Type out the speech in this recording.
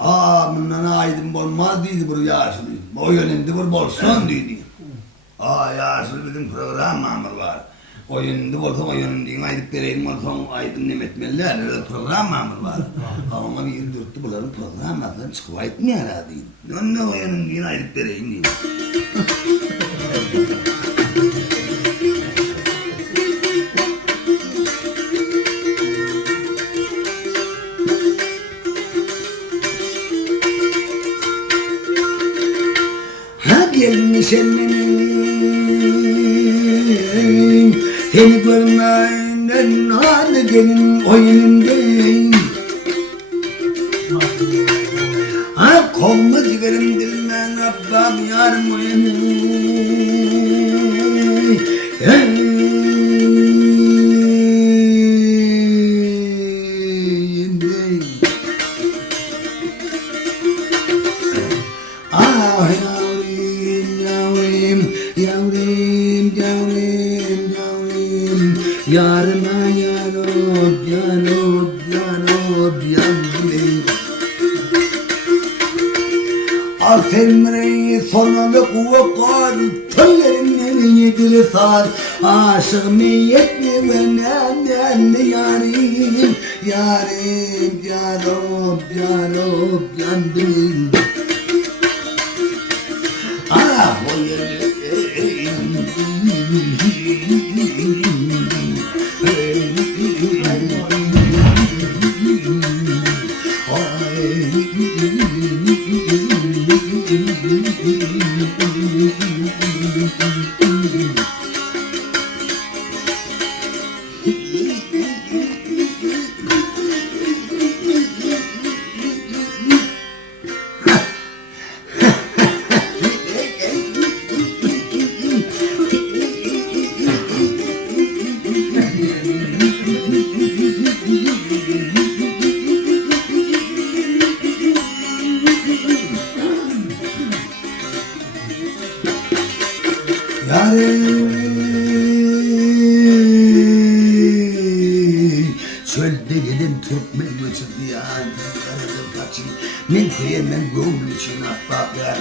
Bundan aydın olmaz deydi bu yaşlı. O yönünde bir bolsun deydi. Yaşlı bizim programı var. O yönünde bolsun, o yönünde aydın vereyim olsun, aydın demetmeliler, öyle programı var. Ama bir dürttü bunların programlarından çıkıp aydın herhalde deydi. Önde o yönünde aydın vereyim deydi. Gelmiş emminin seni görmeyen hadi gelin oyunundayım. Kolmu ciğerim dilimden Rabbim yarım yarına yarod yandım. Aferin sonunda kuvvet töllerin yediri sar. Aşık niyetli ve nenni yarim. Yarim yarod yandım. O yerim. Çölde gelin Türkmen göçürdü ya. Men koyayım ben gönlüm için ahbap ver.